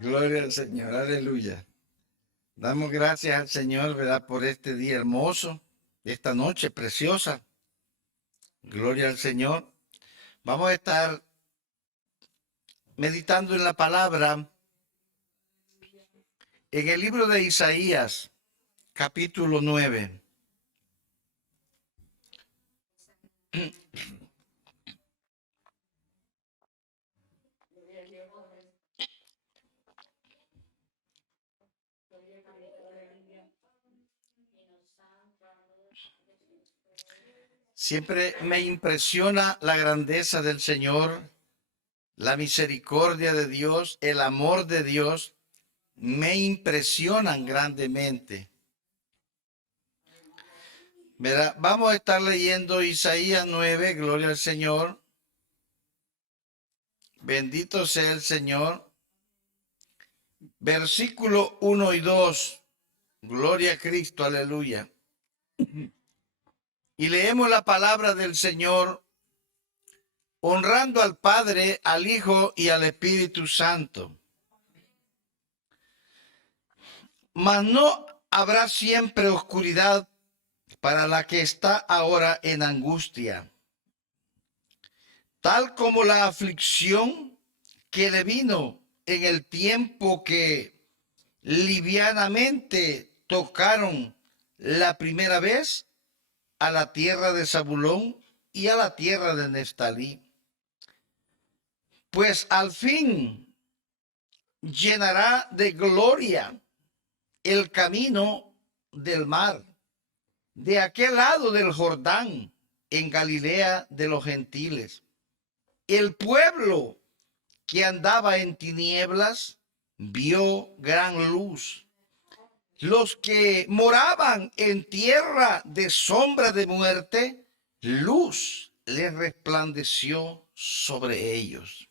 Gloria al Señor, aleluya. Damos gracias al Señor, ¿verdad? Por este día hermoso, esta noche preciosa. Gloria al Señor. Vamos a estar meditando en la palabra en el libro de Isaías, capítulo 9. Siempre me impresiona la grandeza del Señor, la misericordia de Dios, el amor de Dios, me impresionan grandemente. ¿Verdad? Vamos a estar leyendo Isaías 9, gloria al Señor. Bendito sea el Señor. Versículo 1 y 2. Gloria a Cristo, aleluya. Y leemos la palabra del Señor, honrando al Padre, al Hijo y al Espíritu Santo. Mas no habrá siempre oscuridad para la que está ahora en angustia, tal como la aflicción que le vino en el tiempo que livianamente tocaron la primera vez a la tierra de Zabulón y a la tierra de Neftalí. Pues al fin llenará de gloria el camino del mar, de aquel lado del Jordán, en Galilea de los gentiles. El pueblo que andaba en tinieblas vio gran luz. Los que moraban en tierra de sombra de muerte, luz les resplandeció sobre ellos.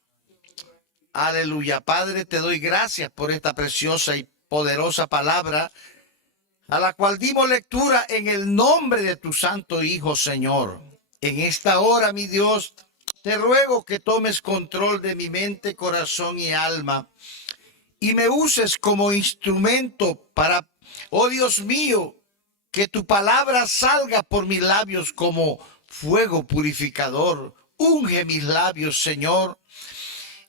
Aleluya. Padre, te doy gracias por esta preciosa y poderosa palabra, a la cual dimos lectura en el nombre de tu santo Hijo, Señor. En esta hora, mi Dios, te ruego que tomes control de mi mente, corazón y alma, y me uses como instrumento para, oh Dios mío, que tu palabra salga por mis labios como fuego purificador. Unge mis labios, Señor.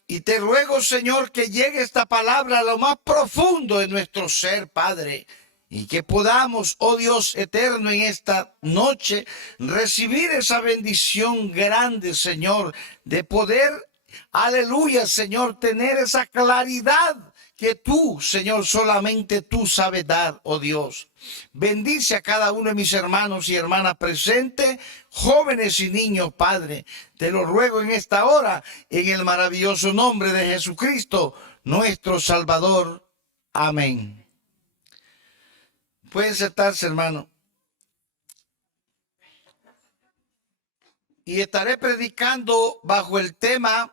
Y te ruego, Señor, que llegue esta palabra a lo más profundo de nuestro ser, Padre. Y que podamos, oh Dios eterno, en esta noche recibir esa bendición grande, Señor, de poder, aleluya, Señor, tener esa claridad que tú, Señor, solamente tú sabes dar, oh Dios. Bendice a cada uno de mis hermanos y hermanas presentes, jóvenes y niños, Padre. Te lo ruego en esta hora, en el maravilloso nombre de Jesucristo, nuestro Salvador. Amén. Pueden sentarse, hermano. Y estaré predicando bajo el tema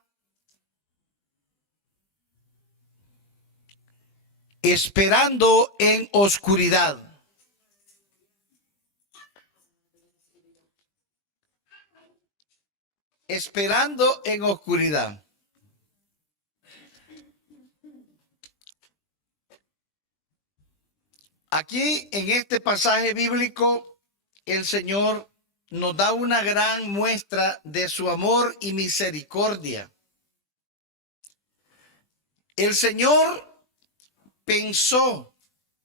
Esperando en oscuridad. Esperando en oscuridad. Aquí en este pasaje bíblico, el Señor nos da una gran muestra de su amor y misericordia. El Señor pensó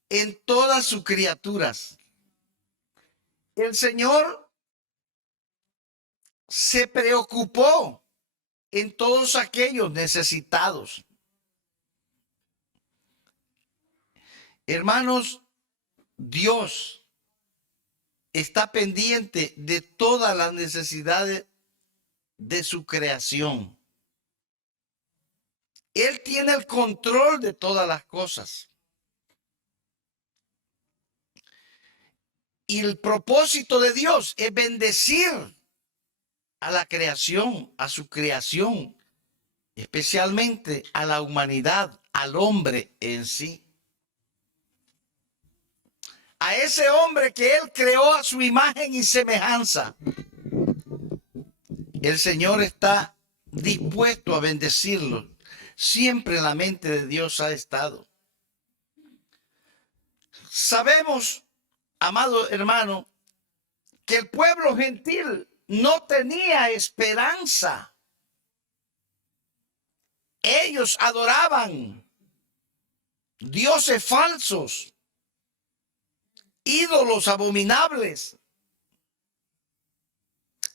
en todas sus criaturas. El Señor se preocupó en todos aquellos necesitados. Hermanos, Dios está pendiente de todas las necesidades de su creación. Él tiene el control de todas las cosas. Y el propósito de Dios es bendecir a la creación, a su creación, especialmente a la humanidad, al hombre en sí. A ese hombre que Él creó a su imagen y semejanza. El Señor está dispuesto a bendecirlo. siempre en la mente de Dios ha estado. Sabemos, amado hermano, que el pueblo gentil no tenía esperanza. Ellos adoraban dioses falsos, ídolos abominables,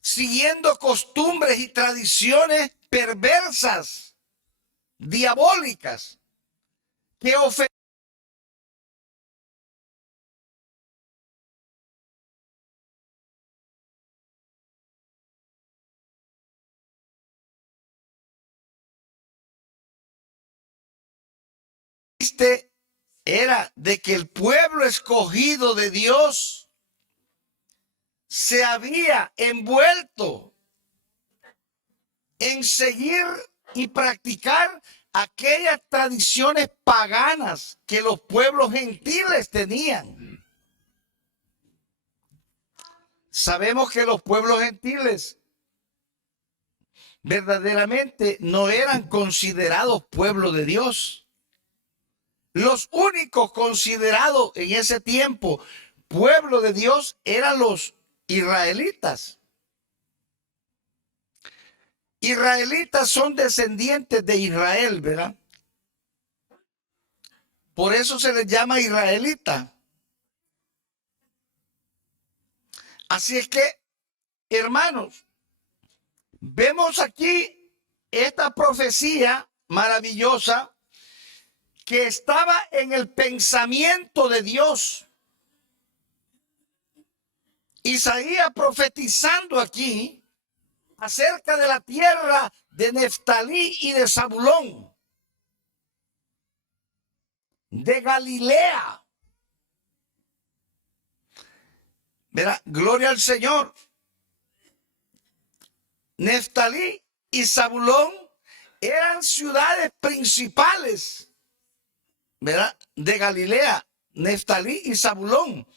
siguiendo costumbres y tradiciones perversas, diabólicas, que ofendían. Era de que el pueblo escogido de Dios se había envuelto en seguir y practicar aquellas tradiciones paganas que los pueblos gentiles tenían. Sabemos que los pueblos gentiles verdaderamente no eran considerados pueblo de Dios. Los únicos considerados en ese tiempo pueblo de Dios eran los israelitas. Israelitas son descendientes de Israel, ¿verdad? Por eso se les llama israelita. Así es que, hermanos, vemos aquí esta profecía maravillosa que estaba en el pensamiento de Dios. Isaías profetizando aquí acerca de la tierra de Neftalí y de Zabulón, de Galilea. Verá, gloria al Señor. Neftalí y Zabulón eran ciudades principales, ¿verdad?, de Galilea. Neftalí y Zabulón,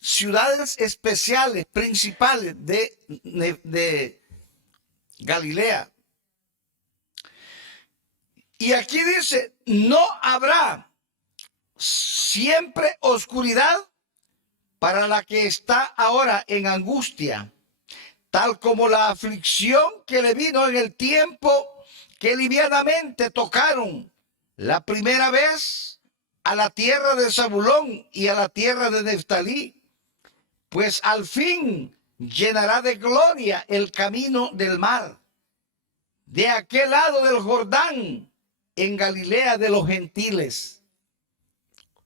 ciudades especiales, principales de Galilea. Y aquí dice, no habrá siempre oscuridad para la que está ahora en angustia, tal como la aflicción que le vino en el tiempo que livianamente tocaron la primera vez a la tierra de Zabulón y a la tierra de Neftalí, pues al fin llenará de gloria el camino del mar, de aquel lado del Jordán, en Galilea de los gentiles.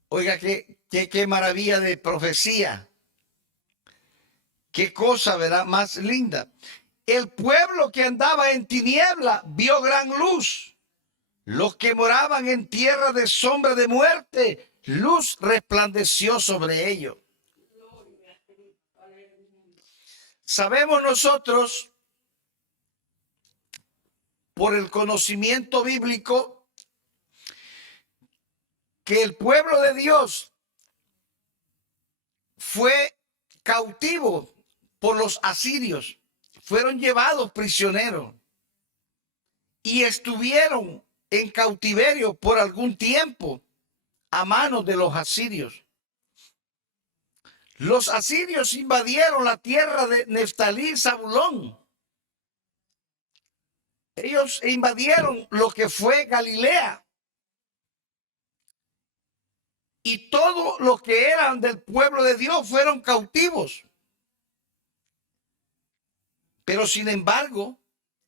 Oiga, qué maravilla de profecía. Qué cosa, ¿verdad?, más linda. El pueblo que andaba en tiniebla vio gran luz. Los que moraban en tierra de sombra de muerte, luz resplandeció sobre ellos. Sabemos nosotros, por el conocimiento bíblico, que el pueblo de Dios fue cautivo por los asirios, fueron llevados prisioneros y estuvieron en cautiverio por algún tiempo a manos de los asirios. Los asirios invadieron la tierra de Neftalí y Zabulón. Ellos invadieron lo que fue Galilea. Y todos los que eran del pueblo de Dios fueron cautivos. Pero sin embargo,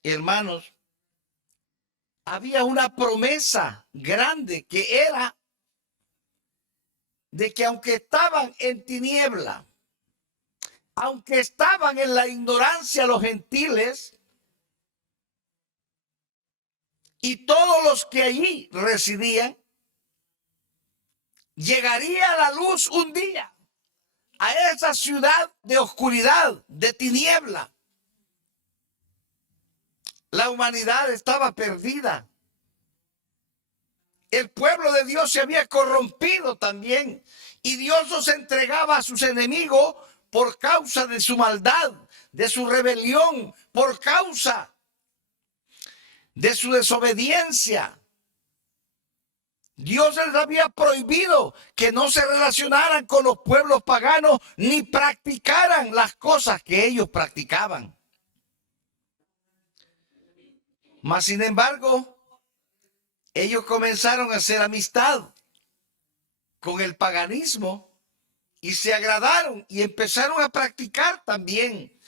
hermanos, había una promesa grande que era de que aunque estaban en tiniebla, aunque estaban en la ignorancia los gentiles y todos los que allí residían, llegaría la luz un día a esa ciudad de oscuridad, de tiniebla. La humanidad estaba perdida. El pueblo de Dios se había corrompido también. Y Dios los entregaba a sus enemigos por causa de su maldad, de su rebelión, por causa de su desobediencia. Dios les había prohibido que no se relacionaran con los pueblos paganos ni practicaran las cosas que ellos practicaban. Mas, sin embargo, ellos comenzaron a hacer amistad con el paganismo y se agradaron y empezaron a practicar también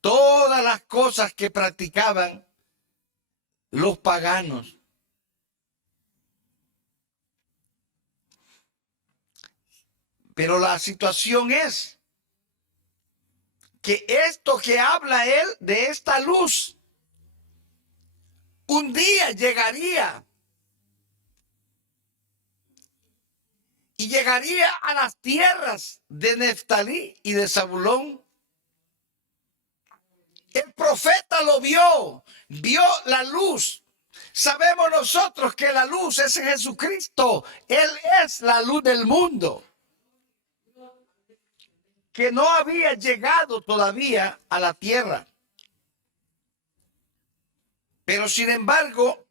todas las cosas que practicaban los paganos. Pero la situación es que esto que habla él de esta luz, un día llegaría y llegaría a las tierras de Neftalí y de Zabulón. El profeta lo vio, vio la luz. Sabemos nosotros que la luz es Jesucristo. Él es la luz del mundo, que no había llegado todavía a la tierra. Pero sin embargo,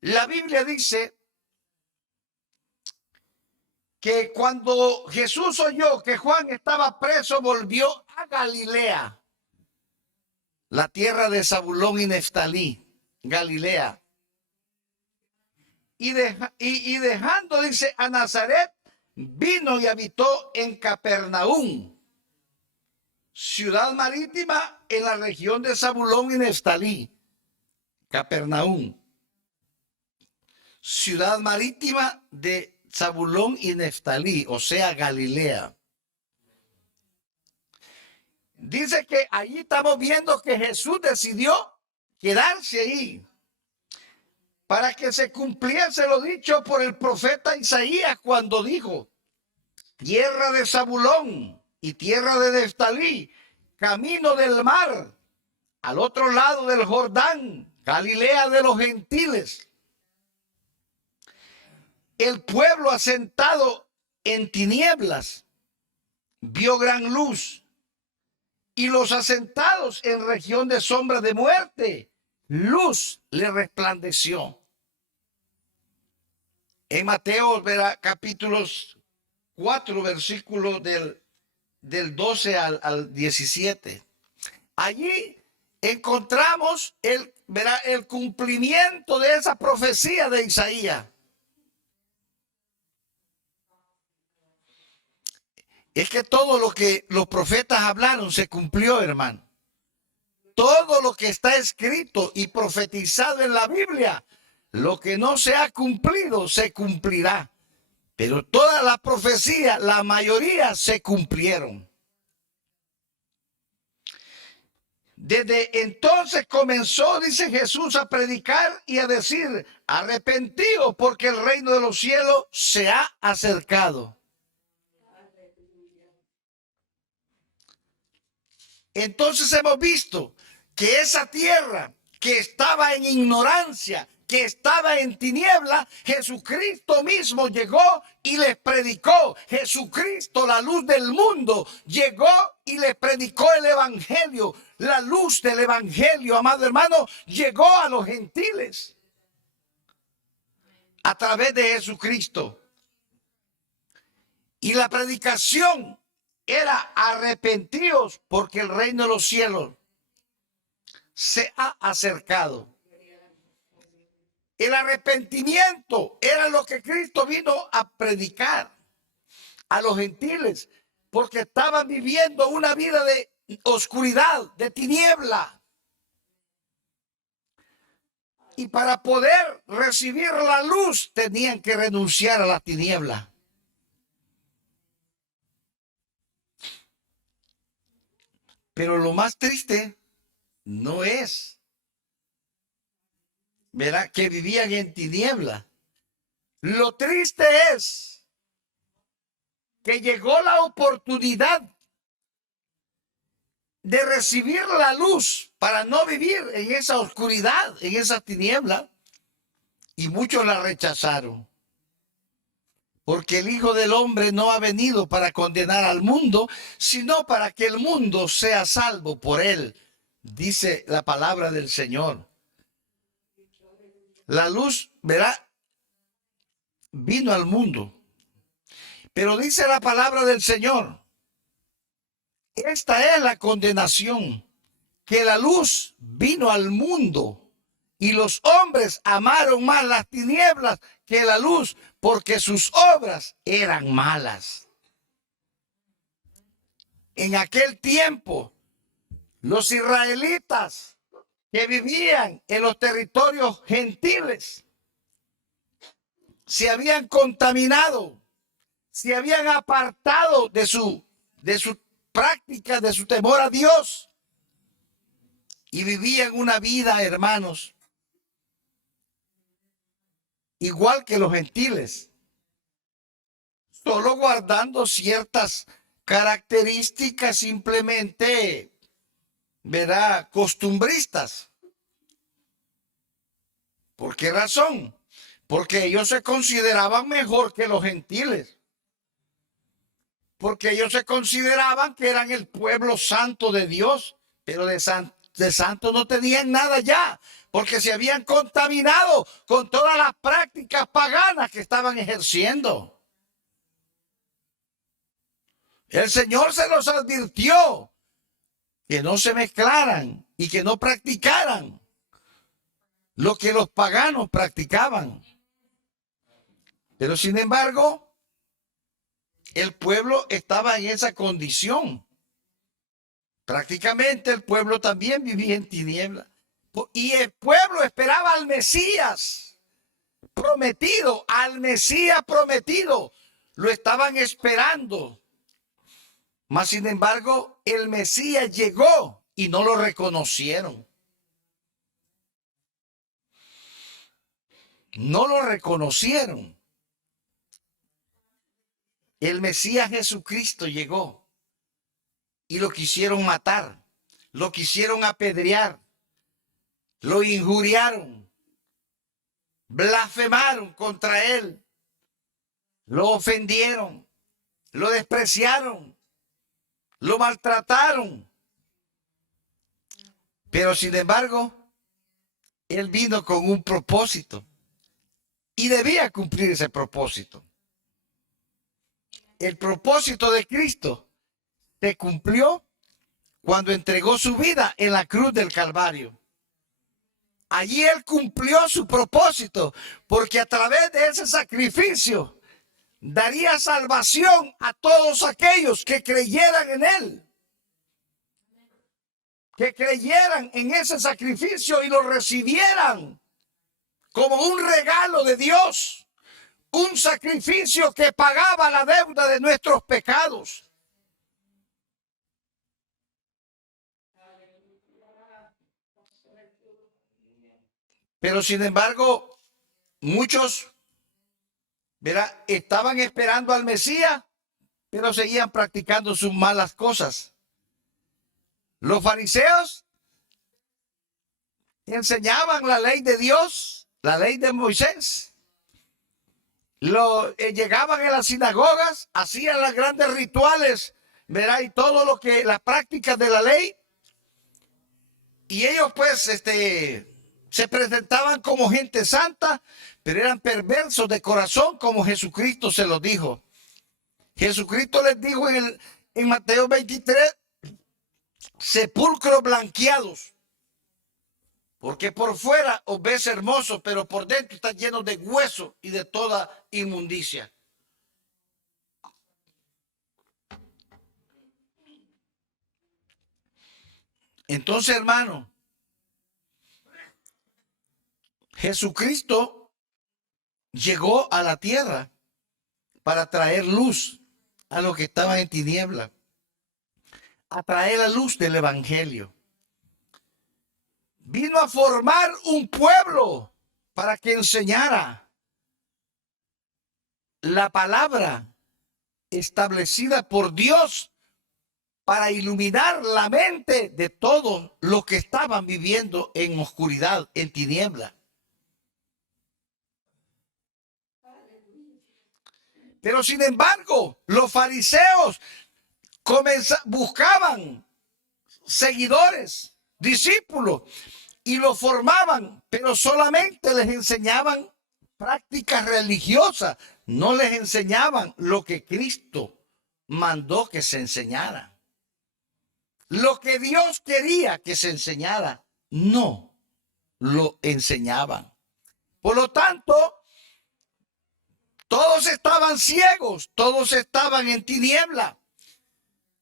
la Biblia dice que cuando Jesús oyó que Juan estaba preso, volvió a Galilea, la tierra de Zabulón y Neftalí, Galilea. Y dejando, dice, a Nazaret, vino y habitó en Capernaum, ciudad marítima en la región de Zabulón y Neftalí. Capernaum, ciudad marítima de Zabulón y Neftalí, o sea, Galilea. Dice que allí estamos viendo que Jesús decidió quedarse ahí para que se cumpliese lo dicho por el profeta Isaías cuando dijo: tierra de Zabulón y tierra de Neftalí, camino del mar, al otro lado del Jordán, Galilea de los gentiles. El pueblo asentado en tinieblas vio gran luz, y los asentados en región de sombra de muerte, luz le resplandeció. En Mateo, verá, capítulos 4, versículos del 12 al 17. Allí encontramos el cumplimiento de esa profecía de Isaías. Es que todo lo que los profetas hablaron se cumplió, hermano. Todo lo que está escrito y profetizado en la Biblia, lo que no se ha cumplido, se cumplirá. Pero toda la profecía, la mayoría se cumplieron. Desde entonces comenzó, dice Jesús, a predicar y a decir: arrepentidos, porque el reino de los cielos se ha acercado. Entonces hemos visto que esa tierra que estaba en ignorancia, que estaba en tiniebla, Jesucristo mismo llegó y les predicó. Jesucristo, la luz del mundo, llegó y les predicó el evangelio. La luz del evangelio, amado hermano, llegó a los gentiles a través de Jesucristo. Y la predicación era: arrepentidos, porque el reino de los cielos se ha acercado. El arrepentimiento era lo que Cristo vino a predicar a los gentiles, porque estaban viviendo una vida de oscuridad, de tiniebla. Y para poder recibir la luz tenían que renunciar a la tiniebla. Pero lo más triste no es, verá, que vivían en tiniebla. Lo triste es que llegó la oportunidad de recibir la luz para no vivir en esa oscuridad, en esa tiniebla, y muchos la rechazaron. Porque el Hijo del Hombre no ha venido para condenar al mundo, sino para que el mundo sea salvo por él. dice la palabra del Señor. La luz, verá, vino al mundo. Pero dice la palabra del Señor, esta es la condenación, que la luz vino al mundo y los hombres amaron más las tinieblas que la luz, porque sus obras eran malas. En aquel tiempo, los israelitas que vivían en los territorios gentiles se habían contaminado, se habían apartado de su práctica, de su temor a Dios, y vivían una vida, hermanos, igual que los gentiles, solo guardando ciertas características simplemente, ¿verdad?, costumbristas. ¿Por qué razón? Porque ellos se consideraban mejor que los gentiles. Porque ellos se consideraban que eran el pueblo santo de Dios, pero de santo no tenían nada ya, porque se habían contaminado con todas las prácticas paganas que estaban ejerciendo. El Señor se los advirtió que no se mezclaran y que no practicaran lo que los paganos practicaban. Pero sin embargo, el pueblo estaba en esa condición. Prácticamente el pueblo también vivía en tinieblas. Y el pueblo esperaba al Mesías prometido, al Mesías prometido. Lo estaban esperando. Mas sin embargo, el Mesías llegó y no lo reconocieron. No lo reconocieron. El Mesías Jesucristo llegó y lo quisieron matar, lo quisieron apedrear, lo injuriaron, blasfemaron contra él, lo ofendieron, lo despreciaron, lo maltrataron. Pero sin embargo, él vino con un propósito y debía cumplir ese propósito. El propósito de Cristo se cumplió cuando entregó su vida en la cruz del Calvario. Allí él cumplió su propósito, porque a través de ese sacrificio daría salvación a todos aquellos que creyeran en él, que creyeran en ese sacrificio y lo recibieran como un regalo de Dios, un sacrificio que pagaba la deuda de nuestros pecados. Pero sin embargo, muchos, ¿verdad?, estaban esperando al Mesías, pero seguían practicando sus malas cosas. Los fariseos enseñaban la ley de Dios, la ley de Moisés. Llegaban a las sinagogas, hacían los grandes rituales, ¿verdad?, y todo lo que, las prácticas de la ley. Y ellos pues se presentaban como gente santa, pero eran perversos de corazón, como Jesucristo se los dijo. Jesucristo les dijo en Mateo 23, sepulcros blanqueados, porque por fuera os ves hermoso, pero por dentro está lleno de hueso y de toda inmundicia. Entonces, hermano, Jesucristo llegó a la tierra para traer luz a los que estaban en tiniebla, a traer la luz del evangelio. Vino a formar un pueblo para que enseñara la palabra establecida por Dios para iluminar la mente de todos los que estaban viviendo en oscuridad, en tiniebla. Pero sin embargo, los fariseos buscaban seguidores discípulos y los formaban, pero solamente les enseñaban prácticas religiosas, no les enseñaban lo que Cristo mandó que se enseñara. Lo que Dios quería que se enseñara, no lo enseñaban. Por lo tanto, todos estaban ciegos, todos estaban en tiniebla.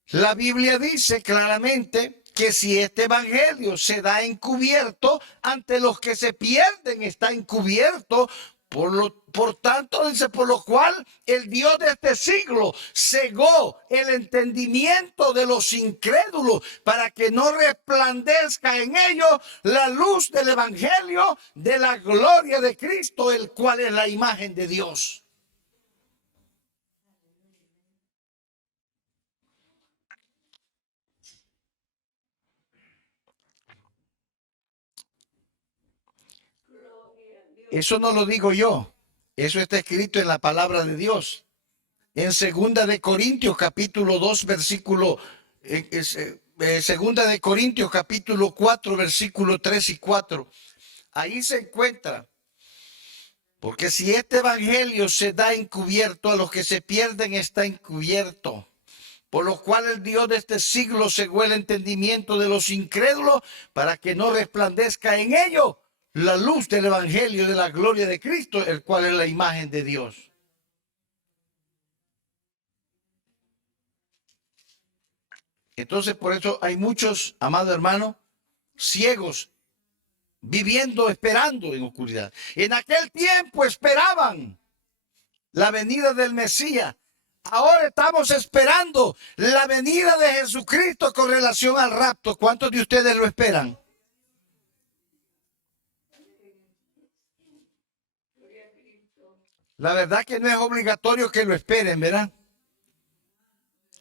La Biblia dice claramente que si este evangelio se da encubierto, ante los que se pierden está encubierto. Por tanto, dice, por lo cual el Dios de este siglo cegó el entendimiento de los incrédulos para que no resplandezca en ellos la luz del evangelio de la gloria de Cristo, el cual es la imagen de Dios. Eso no lo digo yo. Eso está escrito en la palabra de Dios. En Segunda de Corintios capítulo 2 versículo Segunda de Corintios capítulo 4 versículo 3 y 4. Ahí se encuentra. Porque si este evangelio se da encubierto, a los que se pierden está encubierto. Por lo cual el Dios de este siglo cegó el entendimiento de los incrédulos para que no resplandezca en ellos la luz del evangelio de la gloria de Cristo, el cual es la imagen de Dios. Entonces, por eso hay muchos, amado hermano, ciegos, viviendo, esperando en oscuridad. En aquel tiempo esperaban la venida del Mesías. Ahora estamos esperando la venida de Jesucristo con relación al rapto. ¿Cuántos de ustedes lo esperan? La verdad que no es obligatorio que lo esperen, ¿verdad?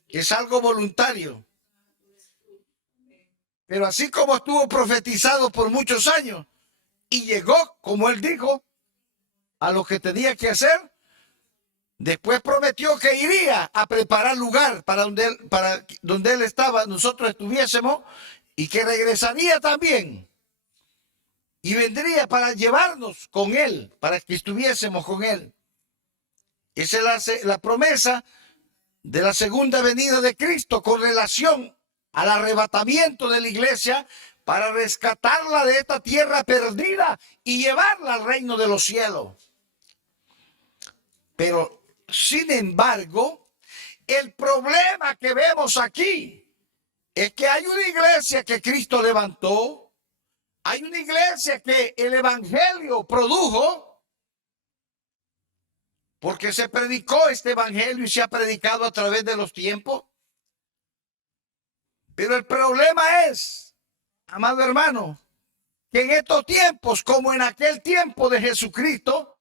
Es algo voluntario. Pero así como estuvo profetizado por muchos años y llegó, como él dijo, a lo que tenía que hacer, después prometió que iría a preparar lugar para donde él estaba, nosotros estuviésemos, y que regresaría también. Y vendría para llevarnos con él, para que estuviésemos con él. Esa es la promesa de la segunda venida de Cristo con relación al arrebatamiento de la iglesia para rescatarla de esta tierra perdida y llevarla al reino de los cielos. Pero, sin embargo, el problema que vemos aquí es que hay una iglesia que Cristo levantó, hay una iglesia que el evangelio produjo, porque se predicó este evangelio y se ha predicado a través de los tiempos. Pero el problema es, amado hermano, que en estos tiempos, como en aquel tiempo de Jesucristo,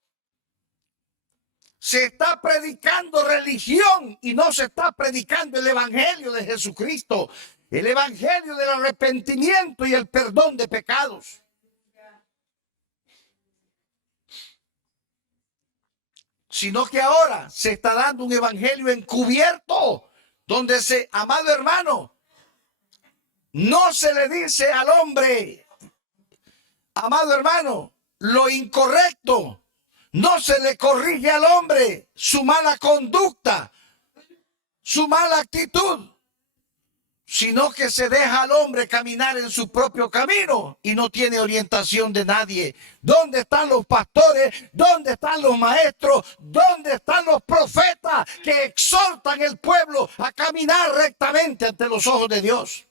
se está predicando religión y no se está predicando el evangelio de Jesucristo, el evangelio del arrepentimiento y el perdón de pecados. Sino que ahora se está dando un evangelio encubierto, donde amado hermano, no se le dice al hombre, amado hermano, lo incorrecto. No se le corrige al hombre su mala conducta, su mala actitud, sino que se deja al hombre caminar en su propio camino y no tiene orientación de nadie. ¿Dónde están los pastores? ¿Dónde están los maestros? ¿Dónde están los profetas que exhortan al pueblo a caminar rectamente ante los ojos de Dios?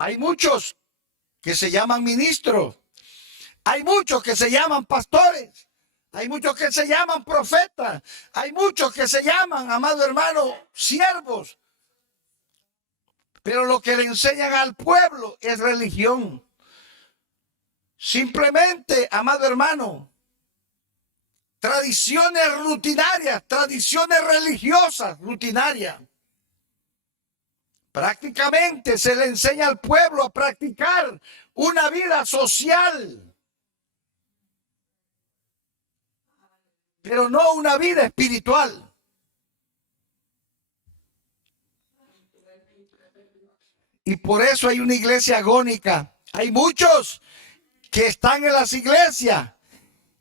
Hay muchos que se llaman ministros, hay muchos que se llaman pastores, hay muchos que se llaman profetas, hay muchos que se llaman, amado hermano, siervos. Pero lo que le enseñan al pueblo es religión. Simplemente, amado hermano, tradiciones rutinarias, tradiciones religiosas rutinarias. Prácticamente se le enseña al pueblo a practicar una vida social, pero no una vida espiritual. Y por eso hay una iglesia agónica. Hay muchos que están en las iglesias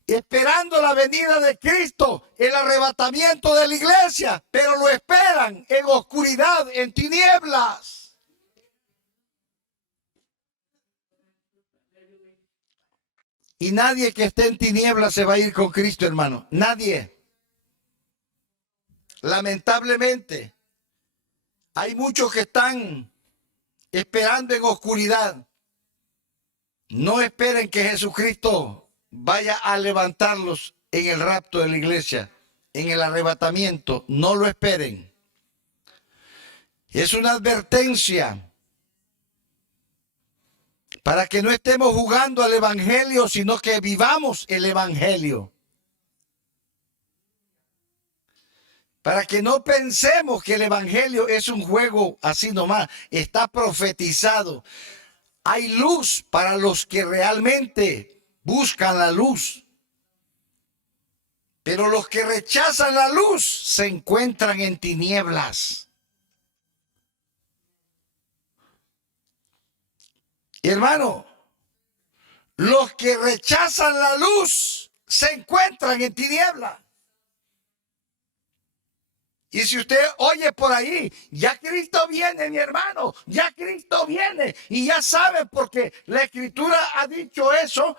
esperando la venida de Cristo, el arrebatamiento de la iglesia, pero lo esperan en oscuridad, en tinieblas. Y nadie que esté en tinieblas se va a ir con Cristo, hermano. Nadie. Lamentablemente, hay muchos que están esperando en oscuridad. No esperen que Jesucristo vaya a levantarlos en el rapto de la iglesia, en el arrebatamiento. No lo esperen. Es una advertencia para que no estemos jugando al evangelio, sino que vivamos el evangelio. Para que no pensemos que el evangelio es un juego así nomás. Está profetizado. Hay luz para los que realmente buscan la luz. Pero los que rechazan la luz se encuentran en tinieblas. Hermano, los que rechazan la luz se encuentran en tinieblas. Y si usted oye por ahí, ya Cristo viene, mi hermano, ya Cristo viene. Y ya sabe porque la Escritura ha dicho eso,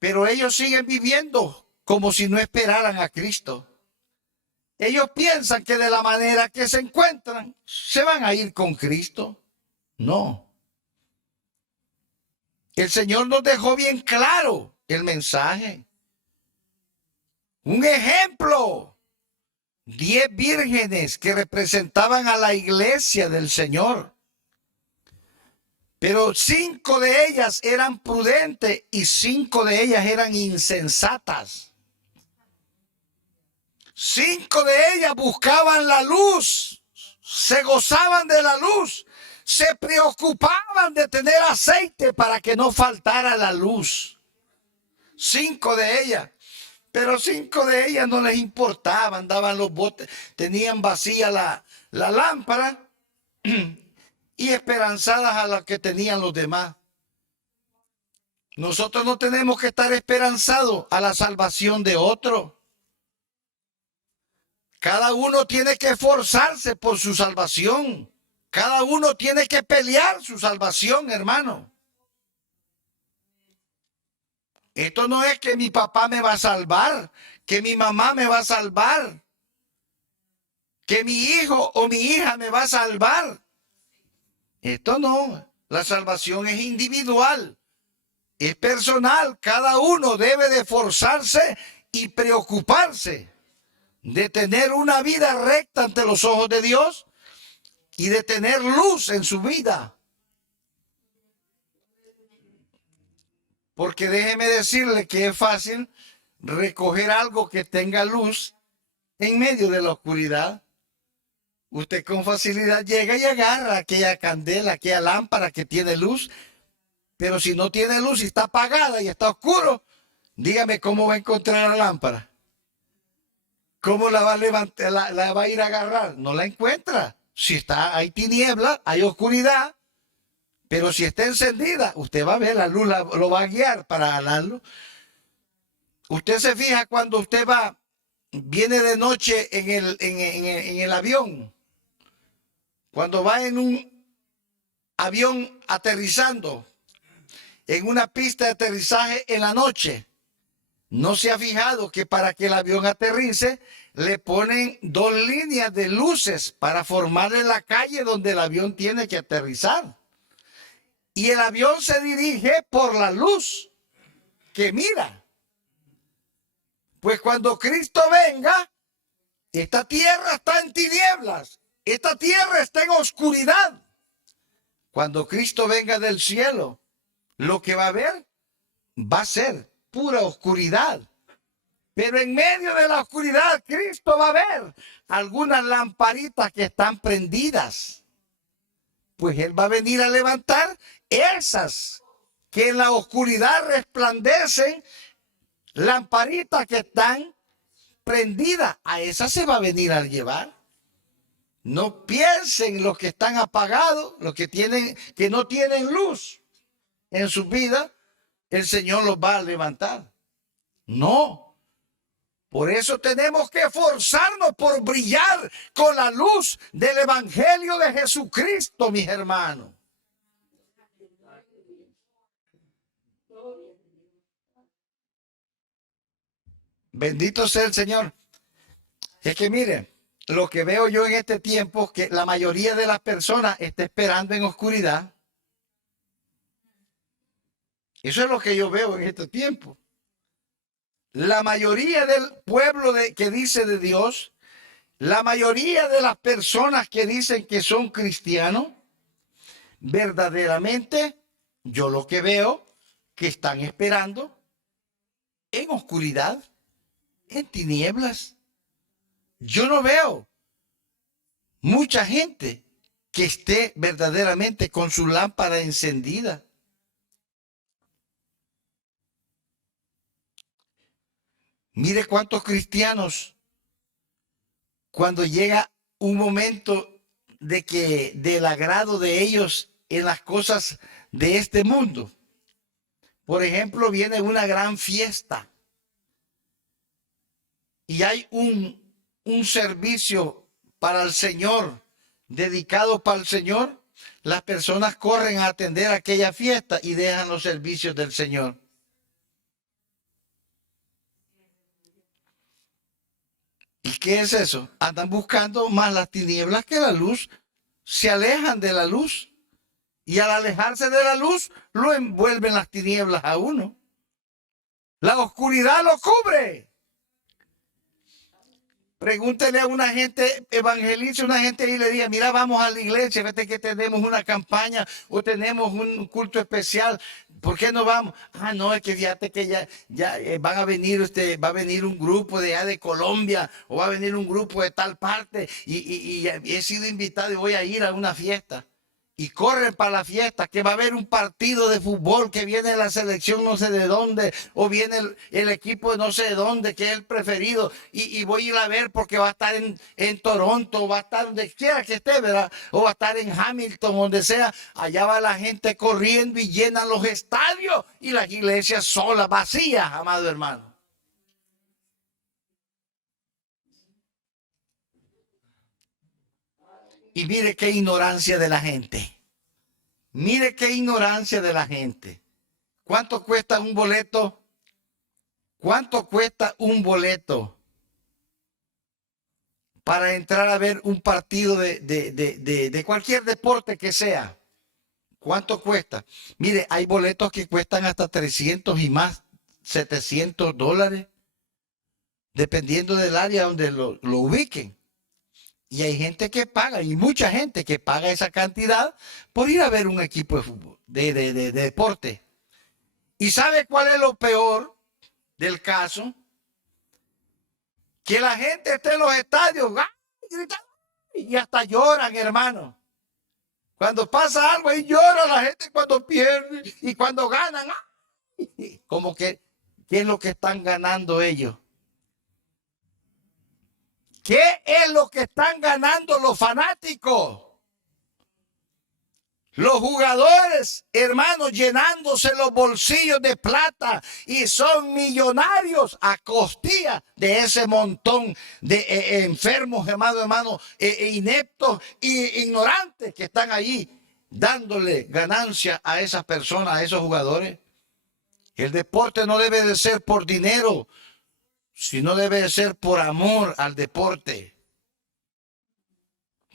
pero ellos siguen viviendo como si no esperaran a Cristo. Ellos piensan que de la manera que se encuentran, se van a ir con Cristo. No. El Señor nos dejó bien claro el mensaje. Un ejemplo. 10 vírgenes que representaban a la iglesia del Señor. Pero 5 de ellas eran prudentes y 5 de ellas eran insensatas. 5 de ellas buscaban la luz, se gozaban de la luz, se preocupaban de tener aceite para que no faltara la luz. 5 de ellas. Pero 5 de ellas no les importaba, andaban los botes, tenían vacía la lámpara y esperanzadas a las que tenían los demás. Nosotros no tenemos que estar esperanzados a la salvación de otro. Cada uno tiene que esforzarse por su salvación. Cada uno tiene que pelear su salvación, hermano. Esto no es que mi papá me va a salvar, que mi mamá me va a salvar, que mi hijo o mi hija me va a salvar. Esto no. La salvación es individual, es personal. Cada uno debe de esforzarse y preocuparse de tener una vida recta ante los ojos de Dios y de tener luz en su vida. Porque déjeme decirle que es fácil recoger algo que tenga luz en medio de la oscuridad. Usted con facilidad llega y agarra aquella candela, aquella lámpara que tiene luz. Pero si no tiene luz y está apagada y está oscuro, dígame cómo va a encontrar la lámpara. ¿Cómo la va a levantar, la va a ir a agarrar? No la encuentra. Si está, hay tiniebla, hay oscuridad. Pero si está encendida, usted va a ver la luz, lo va a guiar para jalarlo. Usted se fija cuando usted viene de noche en el avión. Cuando va en un avión aterrizando, en una pista de aterrizaje en la noche, ¿no se ha fijado que para que el avión aterrice, le ponen 2 líneas de luces para formarle la calle donde el avión tiene que aterrizar? Y el avión se dirige por la luz que mira. Pues cuando Cristo venga, esta tierra está en tinieblas. Esta tierra está en oscuridad. Cuando Cristo venga del cielo, lo que va a ver va a ser pura oscuridad. Pero en medio de la oscuridad, Cristo va a ver algunas lamparitas que están prendidas. Pues Él va a venir a levantar esas que en la oscuridad resplandecen, lamparitas que están prendidas. A esas se va a venir a llevar. No piensen los que están apagados, los que no tienen luz en su vida, el Señor los va a levantar. No. Por eso tenemos que esforzarnos por brillar con la luz del Evangelio de Jesucristo, mis hermanos. Bendito sea el Señor. Es que miren, lo que veo yo en este tiempo es que la mayoría de las personas está esperando en oscuridad. Eso es lo que yo veo en este tiempo. La mayoría del pueblo que dice de Dios, la mayoría de las personas que dicen que son cristianos, verdaderamente yo lo que veo que están esperando en oscuridad, en tinieblas. Yo no veo mucha gente que esté verdaderamente con su lámpara encendida. Mire cuántos cristianos, cuando llega un momento de que del agrado de ellos en las cosas de este mundo, por ejemplo, viene una gran fiesta y hay un servicio para el Señor, dedicado para el Señor, las personas corren a atender aquella fiesta y dejan los servicios del Señor. ¿Y qué es eso? Andan buscando más las tinieblas que la luz. Se alejan de la luz. Y al alejarse de la luz, lo envuelven las tinieblas a uno. La oscuridad lo cubre. Pregúntele a una gente, evangelice a una gente y le diga, mira, vamos a la iglesia, fíjate que tenemos una campaña o tenemos un culto especial. ¿Por qué no vamos? Ah, no, es que fíjate que ya van a venir, va a venir un grupo de allá de Colombia o va a venir un grupo de tal parte y he sido invitado y voy a ir a una fiesta. Y corren para la fiesta, que va a haber un partido de fútbol, que viene la selección no sé de dónde, o viene el equipo de no sé de dónde, que es el preferido, y voy a ir a ver porque va a estar en Toronto, va a estar donde quiera que esté, ¿verdad? O va a estar en Hamilton, donde sea. Allá va la gente corriendo y llenan los estadios y las iglesias solas, vacías, amado hermano. Y mire qué ignorancia de la gente. Mire qué ignorancia de la gente. ¿Cuánto cuesta un boleto? ¿Cuánto cuesta un boleto para entrar a ver un partido de cualquier deporte que sea? ¿Cuánto cuesta? Mire, hay boletos que cuestan hasta 300 y más, $700, dependiendo del área donde lo ubiquen. Y hay gente que paga, y mucha gente que paga esa cantidad por ir a ver un equipo de fútbol, de deporte. ¿Y sabe cuál es lo peor del caso? Que la gente esté en los estadios gritando, y hasta lloran, hermano. Cuando pasa algo, ahí llora la gente cuando pierde y cuando ganan. Como que, ¿qué es lo que están ganando ellos? ¿Qué es lo que están ganando los fanáticos? Los jugadores, hermanos, llenándose los bolsillos de plata y son millonarios a costilla de ese montón de enfermos, hermano, ineptos e ignorantes que están allí dándole ganancia a esas personas, a esos jugadores. El deporte no debe de ser por dinero, sino debe de ser por amor al deporte.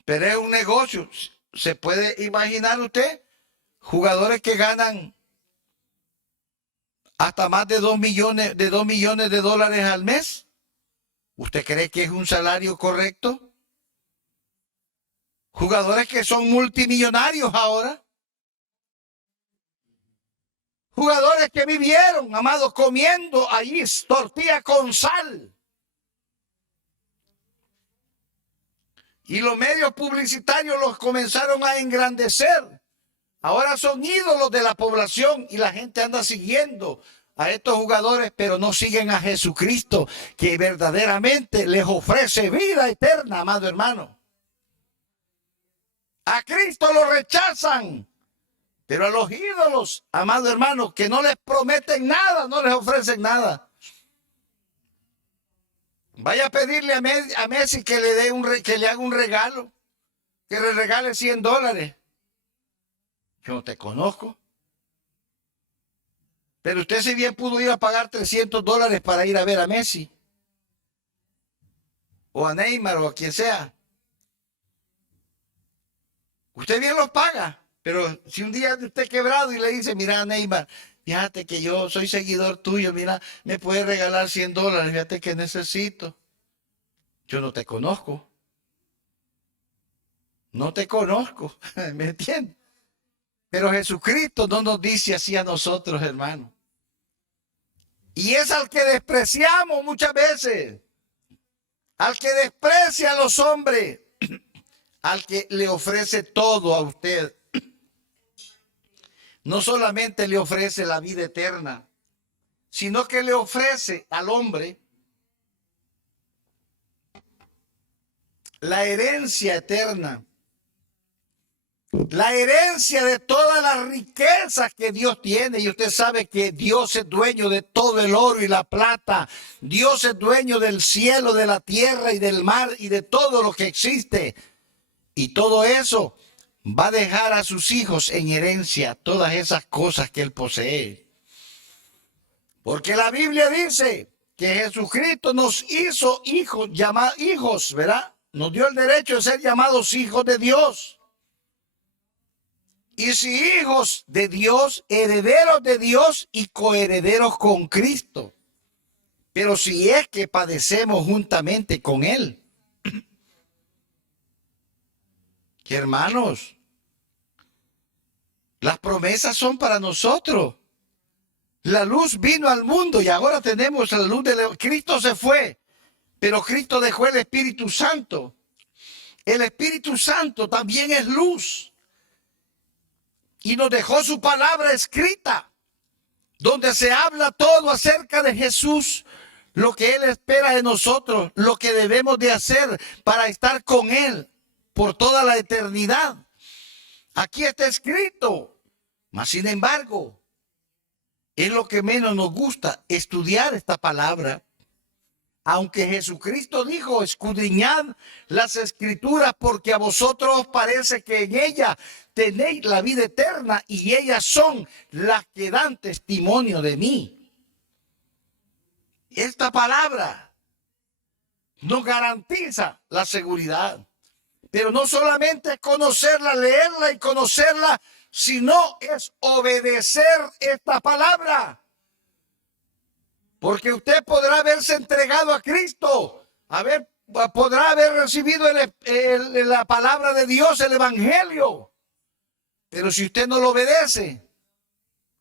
Pero es un negocio. ¿Se puede imaginar usted jugadores que ganan hasta más de 2 millones de dólares al mes? ¿Usted cree que es un salario correcto? Jugadores que son multimillonarios ahora. Jugadores que vivieron, amados, comiendo allí tortilla con sal. Y los medios publicitarios los comenzaron a engrandecer. Ahora son ídolos de la población y la gente anda siguiendo a estos jugadores, pero no siguen a Jesucristo, que verdaderamente les ofrece vida eterna, amado hermano. A Cristo lo rechazan. Pero a los ídolos, amados hermanos, que no les prometen nada, no les ofrecen nada. Vaya a pedirle a Messi que le dé que le haga un regalo, que le regale $100. Yo no te conozco. Pero usted si bien pudo ir a pagar $300 para ir a ver a Messi, o a Neymar, o a quien sea. Usted bien los paga. Pero si un día esté quebrado y le dice, mira, Neymar, fíjate que yo soy seguidor tuyo, mira, me puedes regalar $100, fíjate que necesito. Yo no te conozco. No te conozco, ¿me entiendes? Pero Jesucristo no nos dice así a nosotros, hermano. Y es al que despreciamos muchas veces. Al que desprecia a los hombres. Al que le ofrece todo a usted. No solamente le ofrece la vida eterna, sino que le ofrece al hombre la herencia eterna, la herencia de todas las riquezas que Dios tiene. Y usted sabe que Dios es dueño de todo el oro y la plata. Dios es dueño del cielo, de la tierra y del mar y de todo lo que existe. Y todo eso va a dejar a sus hijos en herencia todas esas cosas que él posee. Porque la Biblia dice que Jesucristo nos hizo hijos, ¿verdad? Nos dio el derecho de ser llamados hijos de Dios. Y si hijos de Dios, herederos de Dios y coherederos con Cristo. Pero si es que padecemos juntamente con Él. Que hermanos, las promesas son para nosotros. La luz vino al mundo y ahora tenemos la luz de Cristo. Se fue, pero Cristo dejó el Espíritu Santo. El Espíritu Santo también es luz. Y nos dejó su palabra escrita, donde se habla todo acerca de Jesús, lo que Él espera de nosotros, lo que debemos de hacer para estar con Él por toda la eternidad. Aquí está escrito. Mas sin embargo, es lo que menos nos gusta, estudiar esta palabra. Aunque Jesucristo dijo, escudriñad las escrituras porque a vosotros os parece que en ellas tenéis la vida eterna y ellas son las que dan testimonio de mí. Esta palabra nos garantiza la seguridad. Pero no solamente es conocerla, leerla y conocerla, sino es obedecer esta palabra. Porque usted podrá haberse entregado a Cristo, podrá haber recibido la palabra de Dios, el Evangelio. Pero si usted no lo obedece,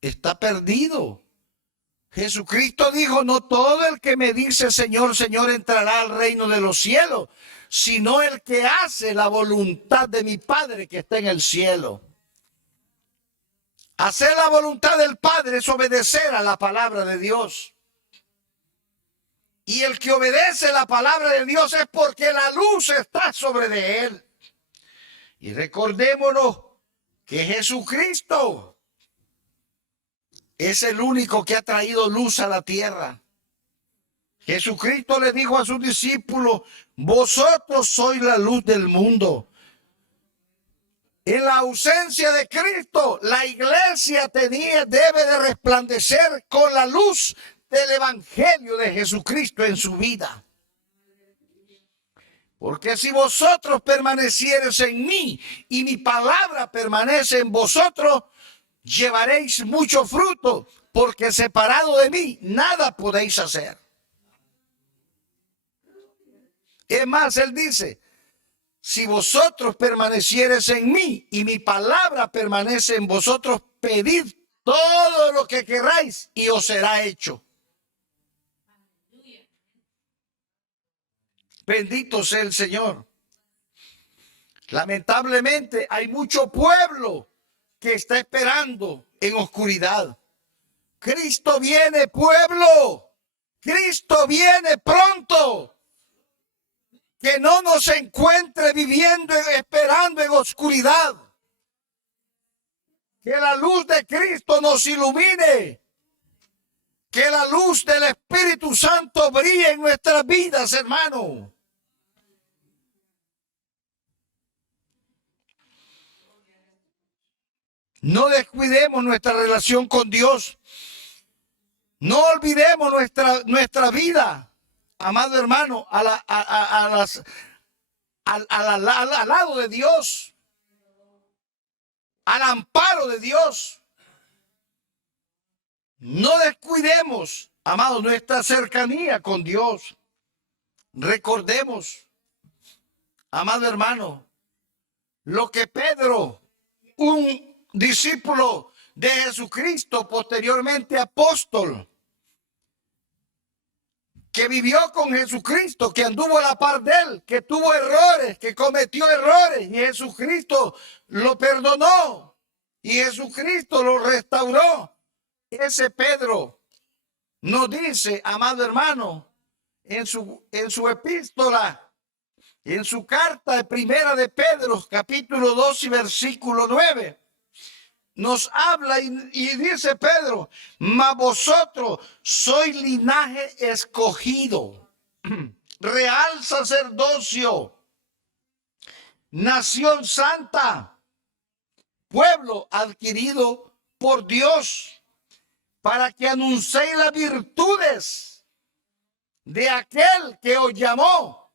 está perdido. Jesucristo dijo, no todo el que me dice Señor, Señor entrará al reino de los cielos, sino el que hace la voluntad de mi Padre que está en el cielo. Hacer la voluntad del Padre es obedecer a la palabra de Dios. Y el que obedece la palabra de Dios es porque la luz está sobre de él. Y recordémonos que Jesucristo es el único que ha traído luz a la tierra. Jesucristo le dijo a sus discípulos, vosotros sois la luz del mundo. En la ausencia de Cristo, la iglesia debe de resplandecer con la luz del Evangelio de Jesucristo en su vida. Porque si vosotros permaneciereis en mí y mi palabra permanece en vosotros, llevaréis mucho fruto, porque separado de mí nada podéis hacer. Es más, él dice, si vosotros permaneciereis en mí y mi palabra permanece en vosotros, pedid todo lo que queráis y os será hecho. Bendito sea el Señor. Lamentablemente hay mucho pueblo que está esperando en oscuridad. Cristo viene, pueblo. Cristo viene pronto. que no nos encuentre viviendo, esperando en oscuridad. Que la luz de Cristo nos ilumine. Que la luz del Espíritu Santo brille en nuestras vidas, hermano. No descuidemos nuestra relación con Dios. No olvidemos nuestra vida, amado hermano, al lado de Dios, al amparo de Dios. No descuidemos, amado, nuestra cercanía con Dios. Recordemos, amado hermano, lo que Pedro, un discípulo de Jesucristo, posteriormente apóstol, que vivió con Jesucristo, que anduvo a la par de él, que tuvo errores, que cometió errores, y Jesucristo lo perdonó, y Jesucristo lo restauró. Ese Pedro nos dice, amado hermano, en su epístola, en su carta de primera de Pedro, capítulo 2 y versículo 9, nos habla y dice Pedro: mas vosotros sois linaje escogido, real sacerdocio, nación santa, pueblo adquirido por Dios, para que anunciéis las virtudes de aquel que os llamó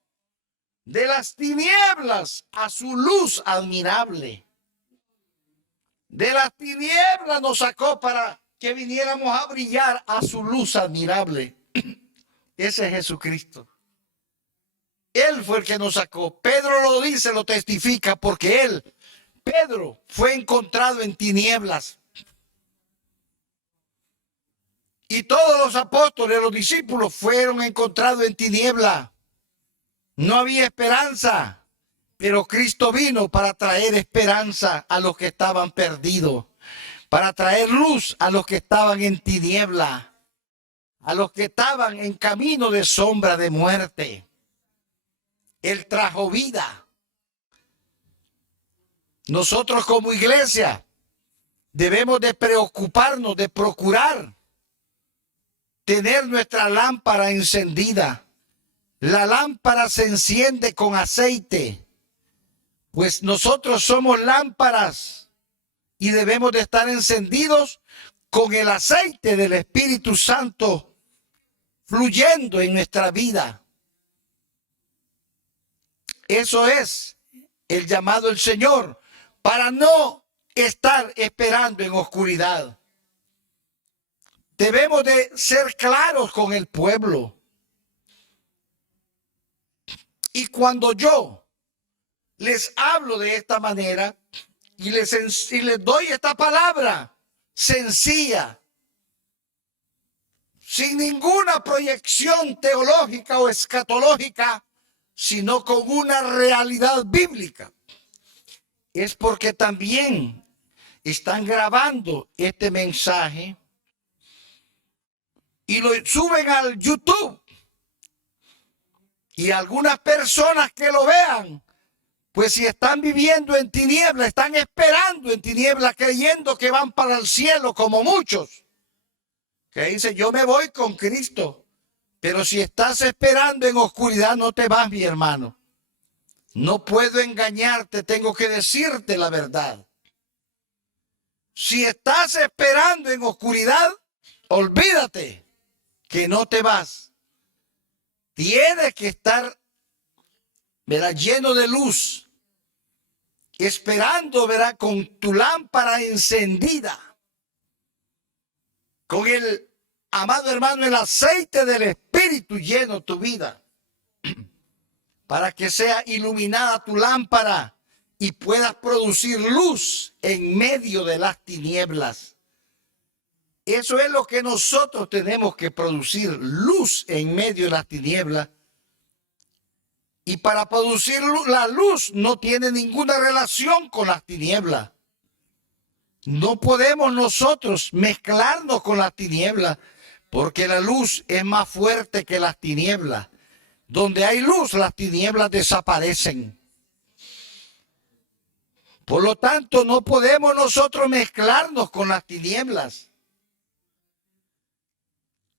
de las tinieblas a su luz admirable. De las tinieblas nos sacó para que viniéramos a brillar a su luz admirable. Ese es Jesucristo. Él fue el que nos sacó. Pedro lo dice, lo testifica, porque Pedro, fue encontrado en tinieblas. Y todos los apóstoles, los discípulos, fueron encontrados en tiniebla. No había esperanza. Pero Cristo vino para traer esperanza a los que estaban perdidos, para traer luz a los que estaban en tiniebla, a los que estaban en camino de sombra de muerte. Él trajo vida. Nosotros como iglesia debemos de preocuparnos, de procurar tener nuestra lámpara encendida. La lámpara se enciende con aceite. Pues nosotros somos lámparas y debemos de estar encendidos con el aceite del Espíritu Santo fluyendo en nuestra vida. Eso es el llamado del Señor, para no estar esperando en oscuridad. Debemos de ser claros con el pueblo. Y cuando yo les hablo de esta manera y les doy esta palabra sencilla, sin ninguna proyección teológica o escatológica, sino con una realidad bíblica, es porque también están grabando este mensaje y lo suben al YouTube, y algunas personas que lo vean, pues si están viviendo en tinieblas, están esperando en tinieblas, creyendo que van para el cielo, como muchos que dicen: yo me voy con Cristo. Pero si estás esperando en oscuridad, no te vas, mi hermano. No puedo engañarte, tengo que decirte la verdad. Si estás esperando en oscuridad, olvídate que no te vas. Tienes que estar, verá, lleno de luz, esperando, verá, con tu lámpara encendida, con el, amado hermano, el aceite del Espíritu lleno tu vida, para que sea iluminada tu lámpara y puedas producir luz en medio de las tinieblas. Eso es lo que nosotros tenemos que producir, luz en medio de las tinieblas. Y para producir la luz no tiene ninguna relación con las tinieblas. No podemos nosotros mezclarnos con las tinieblas, porque la luz es más fuerte que las tinieblas. Donde hay luz, las tinieblas desaparecen. Por lo tanto, no podemos nosotros mezclarnos con las tinieblas,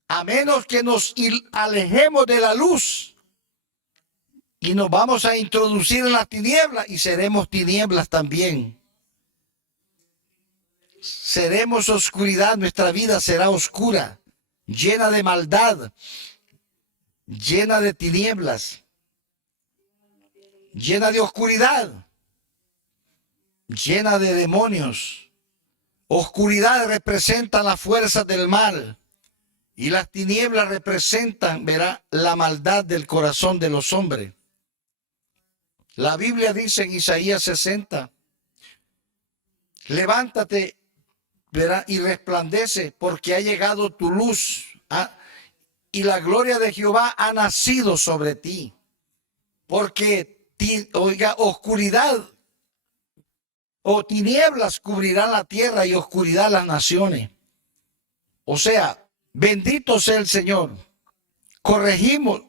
a menos que nos alejemos de la luz y nos vamos a introducir en las tinieblas y seremos tinieblas también. Seremos oscuridad, nuestra vida será oscura, llena de maldad, llena de tinieblas, llena de oscuridad, llena de demonios. Oscuridad representa las fuerzas del mal y las tinieblas representan, verá, la maldad del corazón de los hombres. La Biblia dice en Isaías 60, levántate, verá, y resplandece, porque ha llegado tu luz, y la gloria de Jehová ha nacido sobre ti. Porque, oiga, oscuridad o tinieblas cubrirán la tierra y oscuridad las naciones. O sea, bendito sea el Señor. Corregimos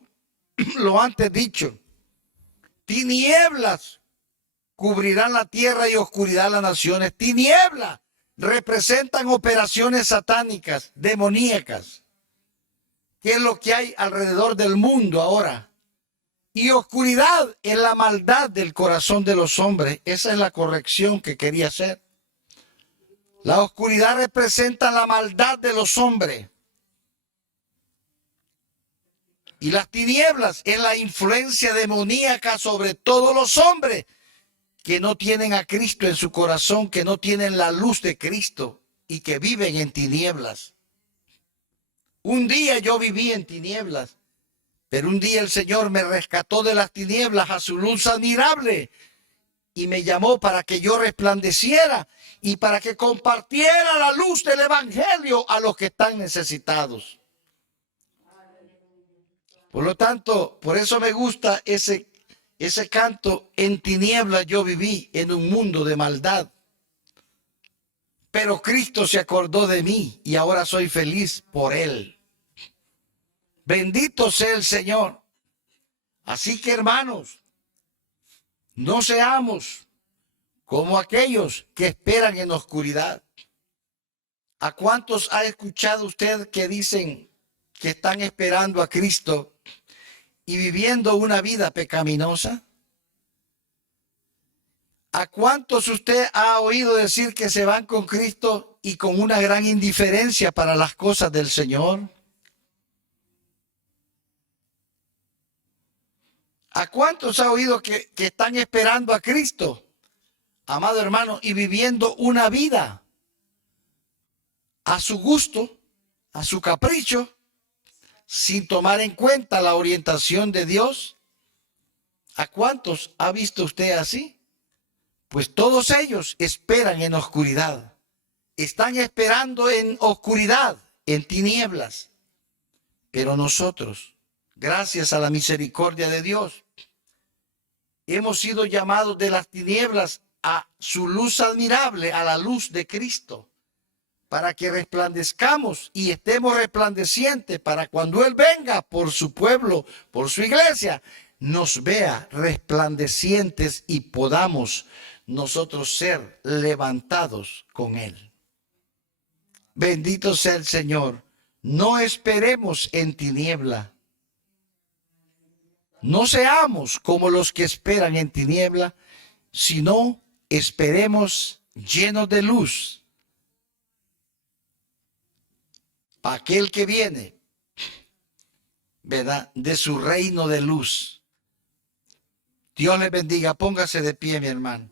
lo antes dicho. Tinieblas cubrirán la tierra y oscuridad las naciones. Tinieblas representan operaciones satánicas, demoníacas, que es lo que hay alrededor del mundo ahora. Y oscuridad es la maldad del corazón de los hombres. Esa es la corrección que quería hacer. La oscuridad representa la maldad de los hombres. Y las tinieblas es la influencia demoníaca sobre todos los hombres que no tienen a Cristo en su corazón, que no tienen la luz de Cristo y que viven en tinieblas. Un día yo viví en tinieblas, pero un día el Señor me rescató de las tinieblas a su luz admirable y me llamó para que yo resplandeciera y para que compartiera la luz del evangelio a los que están necesitados. Por lo tanto, por eso me gusta ese canto: en tinieblas yo viví en un mundo de maldad, pero Cristo se acordó de mí y ahora soy feliz por Él. Bendito sea el Señor. Así que, hermanos, no seamos como aquellos que esperan en oscuridad. ¿A cuántos ha escuchado usted que dicen que están esperando a Cristo y viviendo una vida pecaminosa? ¿A cuántos usted ha oído decir que se van con Cristo y con una gran indiferencia para las cosas del Señor? ¿A cuántos ha oído que están esperando a Cristo, amado hermano, y viviendo una vida a su gusto, a su capricho, sin tomar en cuenta la orientación de Dios? ¿A cuántos ha visto usted así? Pues todos ellos esperan en oscuridad. Están esperando en oscuridad, en tinieblas. Pero nosotros, gracias a la misericordia de Dios, hemos sido llamados de las tinieblas a su luz admirable, a la luz de Cristo, para que resplandezcamos y estemos resplandecientes para cuando Él venga por su pueblo, por su iglesia, nos vea resplandecientes y podamos nosotros ser levantados con Él. Bendito sea el Señor. No esperemos en tiniebla. No seamos como los que esperan en tiniebla, sino esperemos llenos de luz. Aquel que viene, ¿verdad?, de su reino de luz. Dios le bendiga. Póngase de pie, mi hermano.